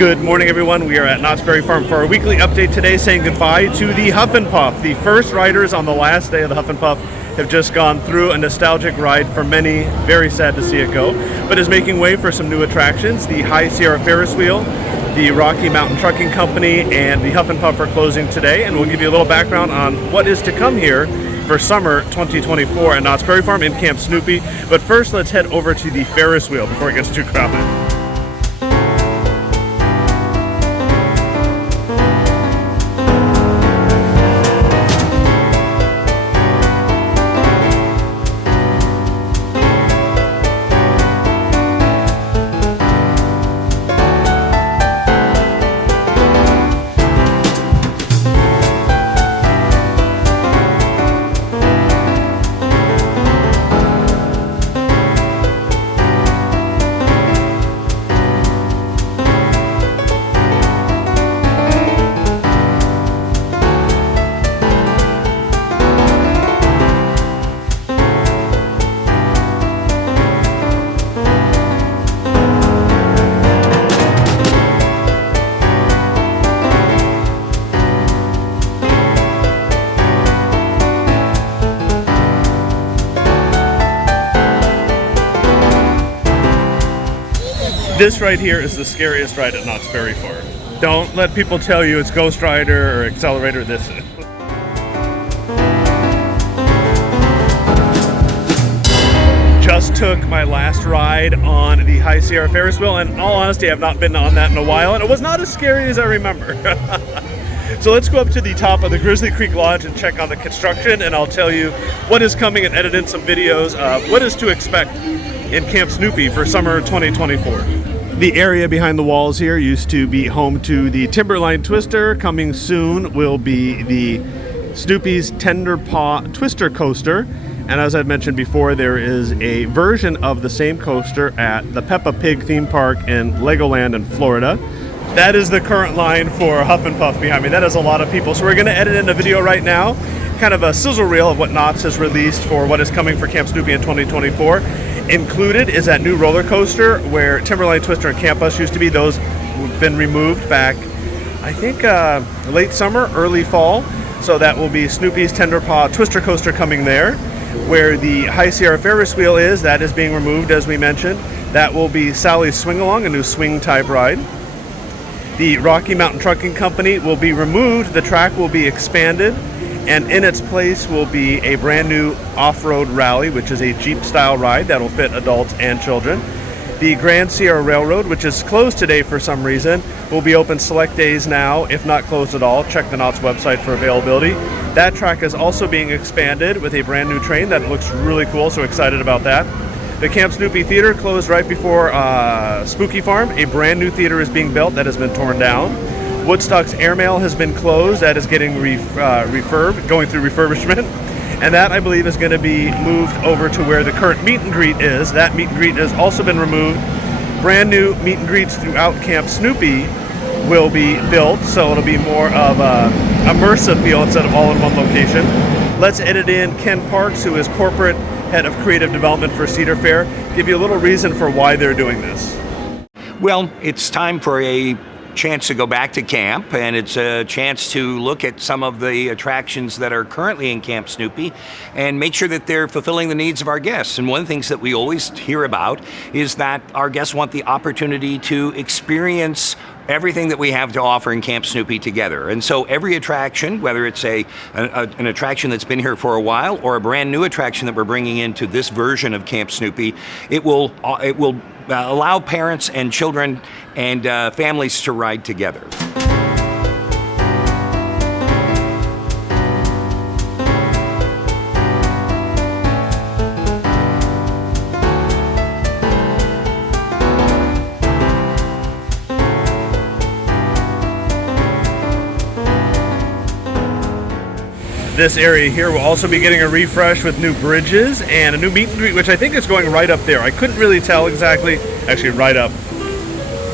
Good morning, everyone. We are at Knott's Berry Farm for our weekly update today, saying goodbye to the Huff and Puff. The first riders on the last day of the Huff and Puff have just gone through a nostalgic ride for many. Very sad to see it go, but is making way for some new attractions. The High Sierra Ferris Wheel, the Rocky Mountain Trucking Company, and the Huff and Puff are closing today, and we'll give you a little background on what is to come here for summer 2024 at Knott's Berry Farm in Camp Snoopy. But first, let's head over to the Ferris wheel before it gets too crowded. This right here is the scariest ride at Knott's Berry Farm. Don't let people tell you it's Ghost Rider or Accelerator. This is. Just took my last ride on the High Sierra Ferris Wheel, and in all honesty, I've not been on that in a while, and it was not as scary as I remember. So let's go up to the top of the Grizzly Creek Lodge and check on the construction, and I'll tell you what is coming and edit in some videos of what is to expect in Camp Snoopy for summer 2024. The area behind the walls here used to be home to the Timberline Twister. Coming soon will be the Snoopy's Tender Paw Twister Coaster. And as I've mentioned before, there is a version of the same coaster at the Peppa Pig theme park in Legoland in Florida. That is the current line for Huff and Puff behind me. That is a lot of people. So we're going to edit in a video right now, kind of a sizzle reel of what Knott's has released for what is coming for Camp Snoopy in 2024. Included is that new roller coaster where Timberline, Twister, and Campus used to be. Those have been removed back, I think, late summer, early fall. So that will be Snoopy's Tender Paw Twister Coaster coming there. Where the High Sierra Ferris Wheel is, that is being removed, as we mentioned. That will be Sally's Swing Along, a new swing type ride. The Rocky Mountain Trucking Company will be removed. The track will be expanded. And in its place will be a brand new off-road rally, which is a Jeep-style ride that will fit adults and children. The Grand Sierra Railroad, which is closed today for some reason, will be open select days now, if not closed at all. Check the Knott's website for availability. That track is also being expanded with a brand new train that looks really cool, so excited about that. The Camp Snoopy Theater closed right before Spooky Farm. A brand new theater is being built that has been torn down. Woodstock's Airmail has been closed. That is getting going through refurbishment. And that, I believe, is going to be moved over to where the current meet and greet is. That meet and greet has also been removed. Brand new meet and greets throughout Camp Snoopy will be built, so it'll be more of a immersive feel instead of all in one location. Let's edit in Ken Parks, who is corporate head of creative development for Cedar Fair, give you a little reason for why they're doing this. Well, it's time for a chance to go back to camp, and it's a chance to look at some of the attractions that are currently in Camp Snoopy and make sure that they're fulfilling the needs of our guests. And one of the things that we always hear about is that our guests want the opportunity to experience everything that we have to offer in Camp Snoopy together. And so every attraction, whether it's an attraction that's been here for a while or a brand new attraction that we're bringing into this version of Camp Snoopy, it will allow parents and children and families to ride together. This area here will also be getting a refresh with new bridges and a new meet and greet, which I think is going right up there. I couldn't really tell exactly. Actually, right up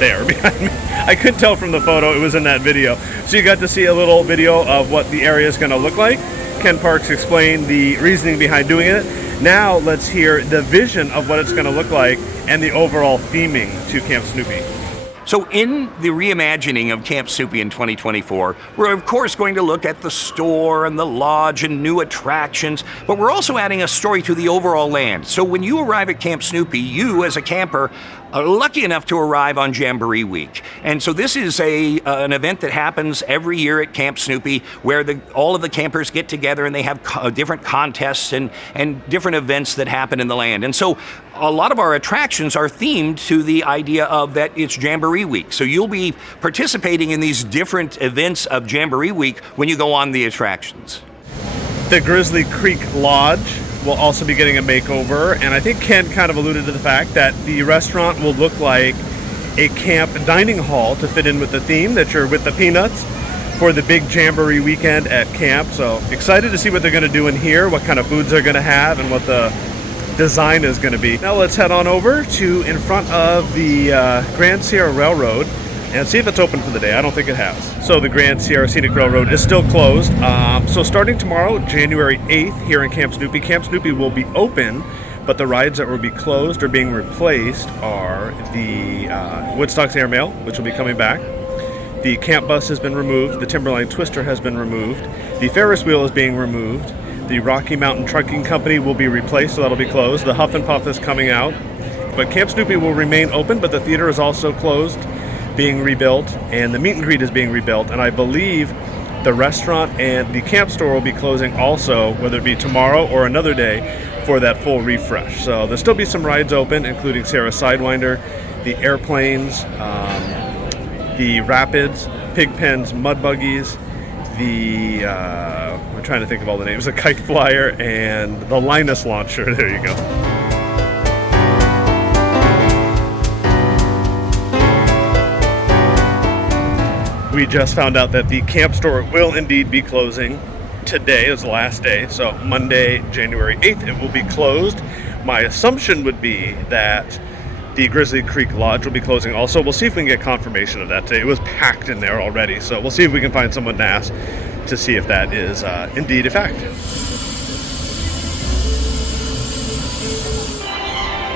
there behind me. I couldn't tell from the photo. It was in that video. So you got to see a little video of what the area is going to look like. Ken Parks explained the reasoning behind doing it. Now let's hear the vision of what it's going to look like and the overall theming to Camp Snoopy. So in the reimagining of Camp Snoopy in 2024, we're of course going to look at the store and the lodge and new attractions, but we're also adding a story to the overall land. So when you arrive at Camp Snoopy, you as a camper are lucky enough to arrive on Jamboree Week. And so this is an event that happens every year at Camp Snoopy where all of the campers get together and they have different contests and different events that happen in the land. And so a lot of our attractions are themed to the idea of that it's Jamboree Week. So you'll be participating in these different events of Jamboree Week when you go on the attractions. The Grizzly Creek Lodge will also be getting a makeover, and I think Ken kind of alluded to the fact that the restaurant will look like a camp dining hall to fit in with the theme that you're with the Peanuts for the big Jamboree weekend at camp. So excited to see what they're going to do in here, what kind of foods they're going to have, and what the design is going to be. Now let's head on over to in front of the Grand Sierra Railroad and see if it's open for the day. I don't think it has. So the Grand Sierra Scenic Railroad is still closed. So starting tomorrow, January 8th, here in Camp Snoopy will be open, but the rides that will be closed or being replaced are the Woodstock's Airmail, which will be coming back. The Camp Bus has been removed. The Timberline Twister has been removed. The Ferris Wheel is being removed. The Rocky Mountain Trucking Company will be replaced, so that'll be closed. The Huff and Puff is coming out. But Camp Snoopy will remain open, but the theater is also closed, being rebuilt, and the meet and greet is being rebuilt. And I believe the restaurant and the camp store will be closing also, whether it be tomorrow or another day, for that full refresh. So there'll still be some rides open, including Sarah Sidewinder, the airplanes, the rapids, pig pens, mud buggies, the I'm trying to think of all the names, the kite flyer, and the Linus launcher. There you go. We just found out that the camp store will indeed be closing. Today is the last day, so Monday, January 8th, it will be closed. My assumption would be that the Grizzly Creek Lodge will be closing also. We'll see if we can get confirmation of that today. It was packed in there already, so we'll see if we can find someone to ask to see if that is indeed a fact.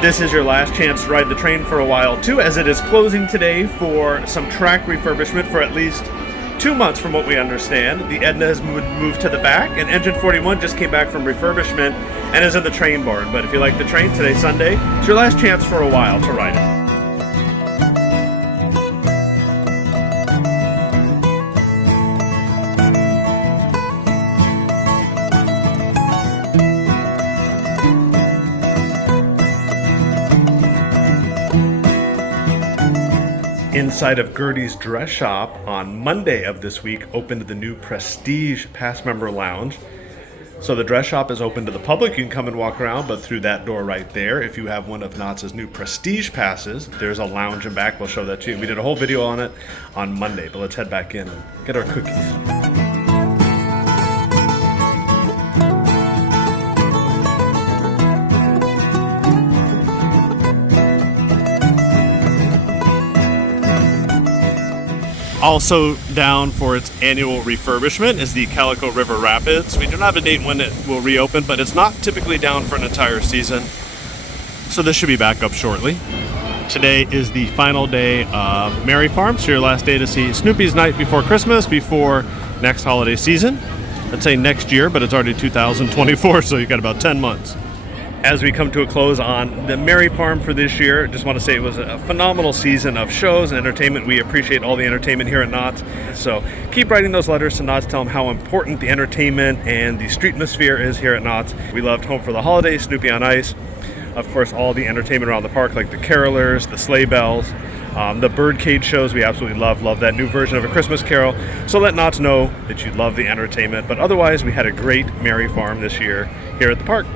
This is your last chance to ride the train for a while too, as it is closing today for some track refurbishment for at least 2 months from what we understand. The Edna has moved to the back, and Engine 41 just came back from refurbishment and is in the train barn. But if you like the train, today's Sunday, it's your last chance for a while to ride it. Inside of Gertie's Dress Shop on Monday of this week opened the new Prestige Pass Member Lounge. So the dress shop is open to the public. You can come and walk around, but through that door right there, if you have one of Knott's new Prestige passes, there's a lounge in back. We'll show that to you. We did a whole video on it on Monday, but let's head back in and get our cookies. Also down for its annual refurbishment is the Calico River Rapids. We don't have a date when it will reopen, but it's not typically down for an entire season. So this should be back up shortly. Today is the final day of Merry Farm, so your last day to see Snoopy's Night before Christmas, before next holiday season. Let's say next year, but it's already 2024, so you've got about 10 months. As we come to a close on the Merry Farm for this year, just want to say it was a phenomenal season of shows and entertainment. We appreciate all the entertainment here at Knott's. So keep writing those letters to Knott's, tell them how important the entertainment and the street atmosphere is here at Knott's. We loved Home for the Holidays, Snoopy on Ice. Of course, all the entertainment around the park, like the carolers, the sleigh bells, the birdcage shows we absolutely love that new version of A Christmas Carol. So let Knott's know that you love the entertainment. But otherwise, we had a great Merry Farm this year here at the park.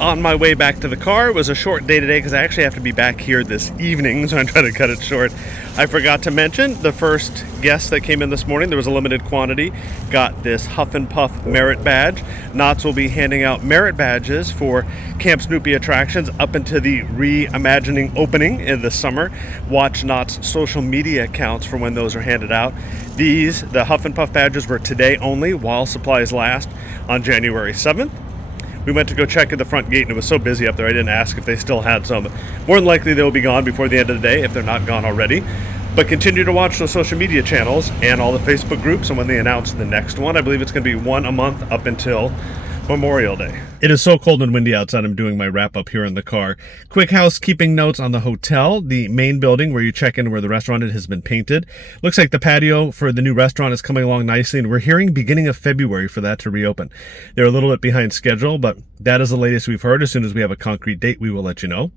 On my way back to the car, it was a short day today because I actually have to be back here this evening, so I'm trying to cut it short. I forgot to mention the first guest that came in this morning. There was a limited quantity. Got this Huff and Puff merit badge. Knott's will be handing out merit badges for Camp Snoopy attractions up into the reimagining opening in the summer. Watch Knott's social media accounts for when those are handed out. The Huff and Puff badges were today only while supplies last on January 7th. We went to go check at the front gate and it was so busy up there I didn't ask if they still had some. More than likely they'll be gone before the end of the day if they're not gone already. But continue to watch those social media channels and all the Facebook groups, and when they announce the next one, I believe it's going to be one a month up until Memorial Day. It is so cold and windy outside. I'm doing my wrap up here in the car. Quick housekeeping notes on the hotel. The main building where you check in where the restaurant is has been painted. Looks like the patio for the new restaurant is coming along nicely, and we're hearing beginning of February for that to reopen. They're a little bit behind schedule, but that is the latest we've heard. As soon as we have a concrete date, we will let you know.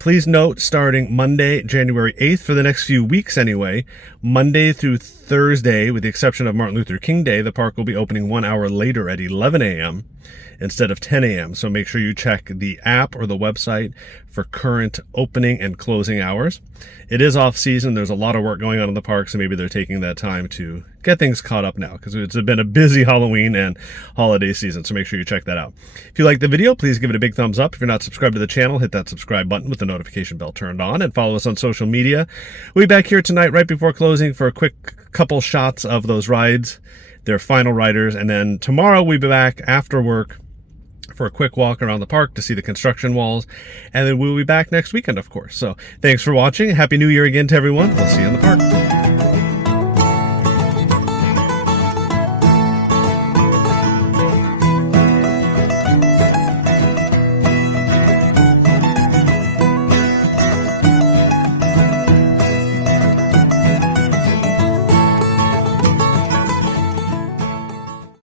Please note, starting Monday, January 8th, for the next few weeks anyway, Monday through Thursday, with the exception of Martin Luther King Day, the park will be opening 1 hour later at 11 a.m. instead of 10 a.m. So make sure you check the app or the website for current opening and closing hours. It is off season. There's a lot of work going on in the park, so maybe they're taking that time to get things caught up now, because it's been a busy Halloween and holiday season, so make sure you check that out. If you like the video, please give it a big thumbs up. If you're not subscribed to the channel, hit that subscribe button with the notification bell turned on, and follow us on social media. We'll be back here tonight right before closing for a quick couple shots of those rides, their final riders, and then tomorrow we'll be back after work for a quick walk around the park to see the construction walls, and then we'll be back next weekend, of course. So thanks for watching. Happy New Year again to everyone. We'll see you in the park.